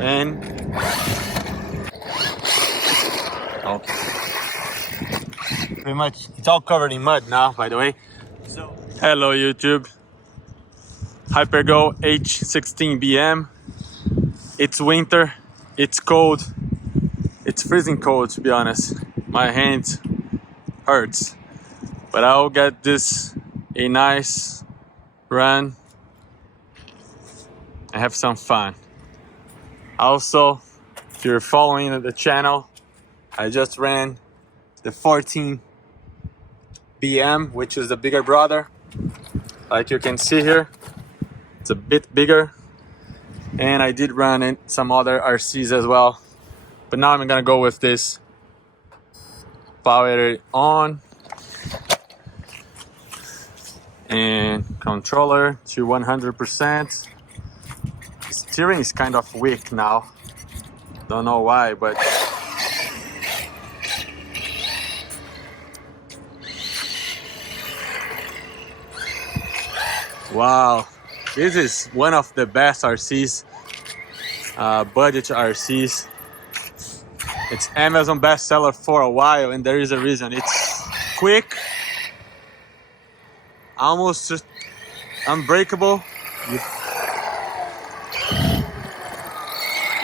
And okay, pretty much it's all covered in mud now, by the way. So hello YouTube, Hypergo H16BM. It's winter, it's cold, it's freezing cold, to be honest. My hand hurts, but I'll get this a nice run and have some fun. Also, if you're following the channel, I just ran the 14BM, which is the bigger brother. Like you can see here, it's a bit bigger. And I did run in some other RCs as well. But now I'm gonna go with this. Power it on. And controller to 100%. Steering is kind of weak now. Don't know why, but wow, this is one of the best RCs, budget RCs. It's Amazon bestseller for a while, and there is a reason. It's quick, almost just unbreakable.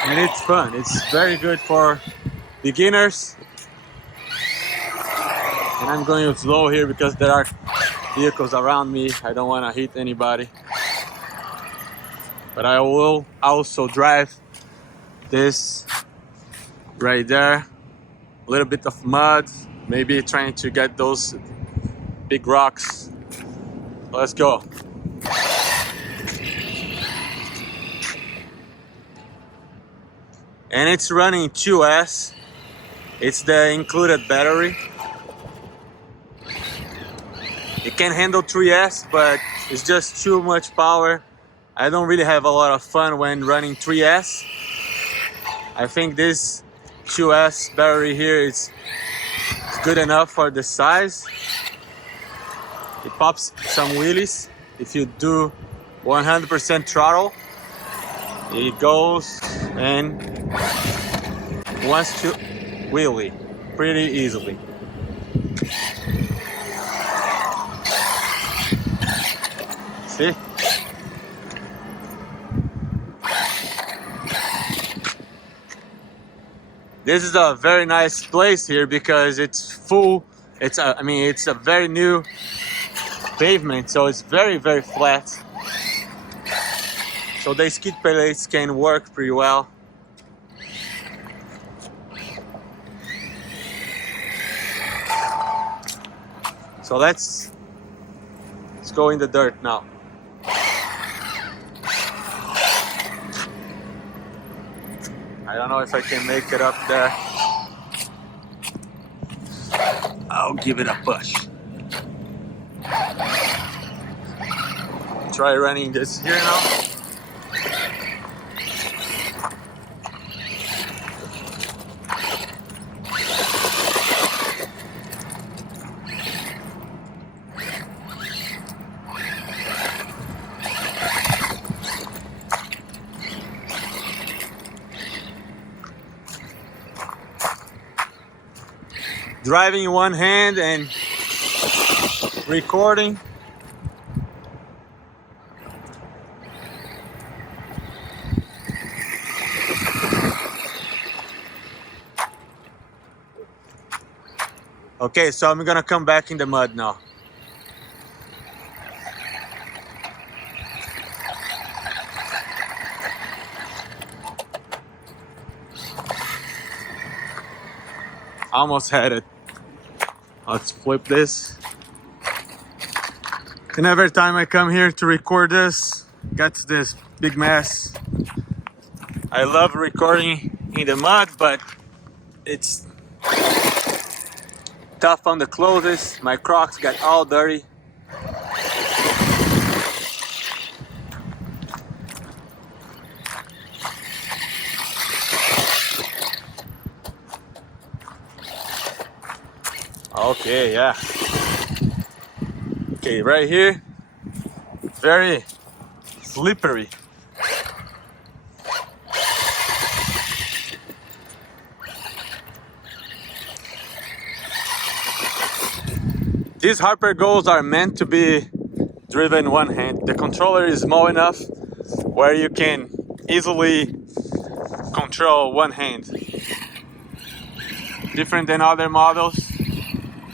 And it's fun. It's very good for beginners. And I'm going slow here because there are vehicles around me. I don't want to hit anybody. But I will also drive this right there. A little bit of mud, maybe trying to get those big rocks. Let's go. And it's running 2S. It's the included battery. It can handle 3S, but it's just too much power. I don't really have a lot of fun when running 3S. I think this 2S battery here is good enough for the size. It pops some wheelies. If you do 100% throttle, it goes and wants to wheelie pretty easily. See? This is a very nice place here because it's full. It's a very new pavement, so it's very flat. So the skid plates can work pretty well. So let's go in the dirt now. I don't know if I can make it up there. I'll give it a push. Try running this here now. Driving in one hand and recording. Okay, so I'm gonna come back in the mud now. Almost had it. Let's flip this. And every time I come here to record this, gets this big mess. I love recording in the mud, but it's tough on the clothes. My Crocs got all dirty. Okay, yeah. Okay, right here, very slippery. These Harper Goals are meant to be driven one hand. The controller is small enough where you can easily control one hand. Different than other models,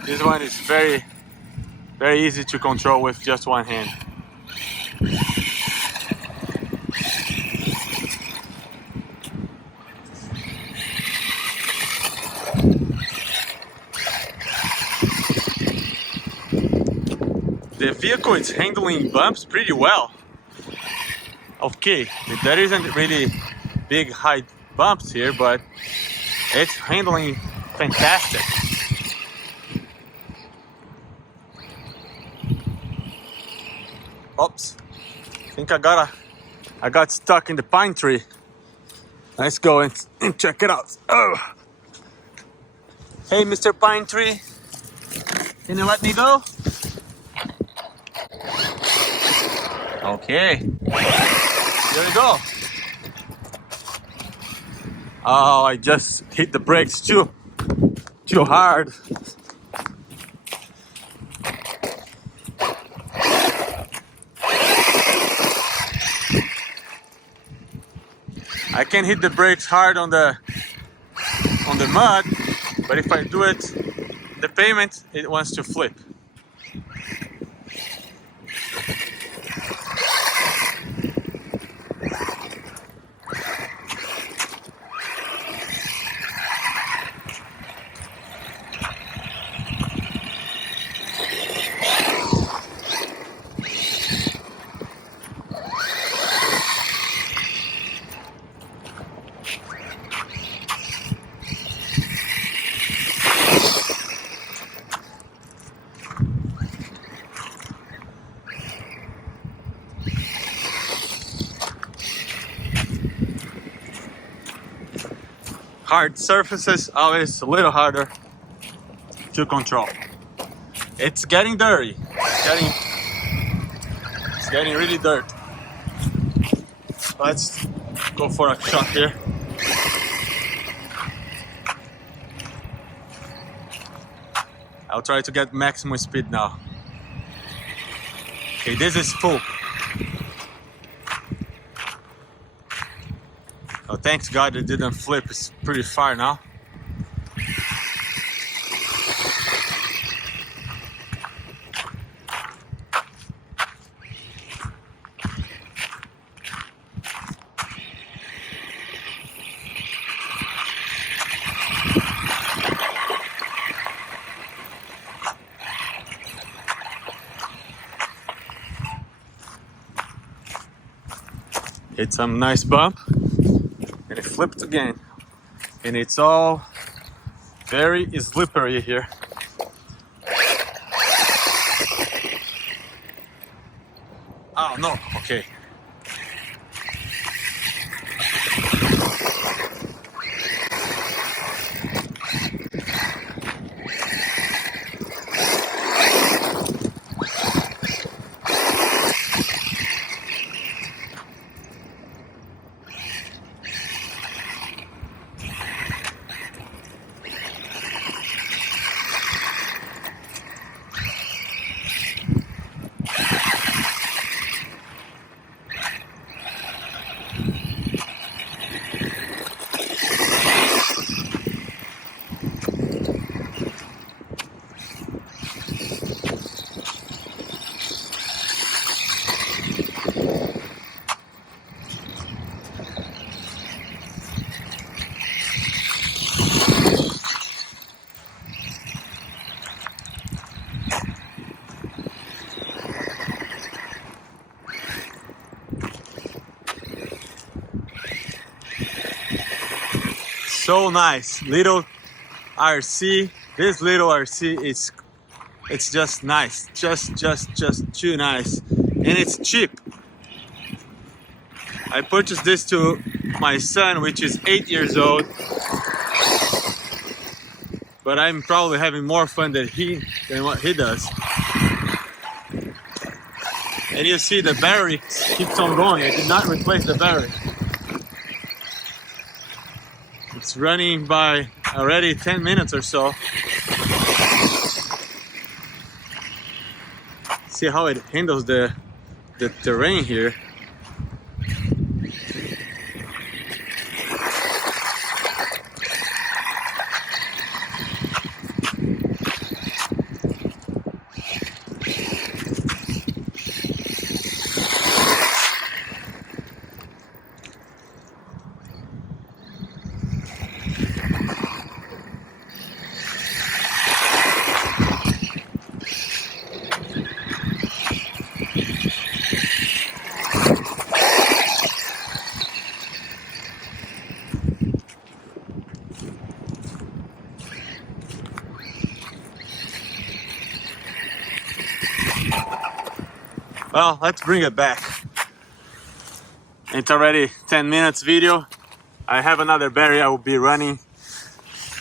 this one is very easy to control with just one hand. The vehicle is handling bumps pretty well. Okay, there isn't really big high bumps here, but it's handling fantastic. Oops, I think I got stuck in the pine tree. Let's go and check it out. Oh, hey, Mr. Pine Tree, can you let me go? Okay, here we go. Oh, I just hit the brakes too hard. I can hit the brakes hard on the mud, but if I do it the pavement, it wants to flip. Hard surfaces always a little harder to control. It's getting dirty. It's getting really dirty. Let's go for a shot here. I'll try to get maximum speed now. Okay, this is full. Oh, thanks God it didn't flip. It's pretty far now. Hit some nice bump. And it flipped again, and it's all very slippery here. Oh no, okay. So nice, little RC. This little RC it's just nice, just too nice, and it's cheap. I purchased this to my son, which is 8 years old, but I'm probably having more fun than what he does. And you see the battery keeps on going. I did not replace the battery. It's running by already 10 minutes or so. see how it handles the terrain here. Well, let's bring it back. It's already 10 minutes video. I have another battery I will be running,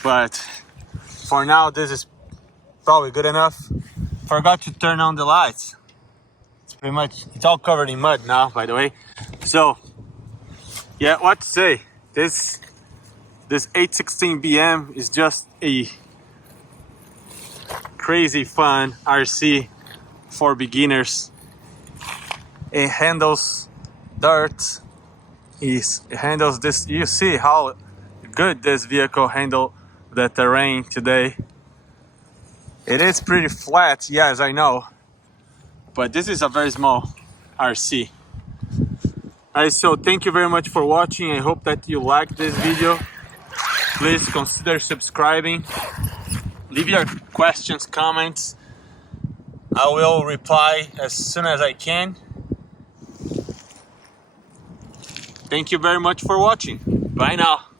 but for now this is probably good enough. Forgot to turn on the lights. It's pretty much, it's all covered in mud now, by the way. So yeah, what to say, this H16BM is just a crazy fun RC for beginners. It handles dirt, it handles this. You see how good this vehicle handled the terrain today. It is pretty flat, yes, I know, but this is a very small RC. Alright, so thank you very much for watching. I hope that you liked this video. Please consider subscribing. Leave your questions, comments. I will reply as soon as I can. Thank you very much for watching. Bye now.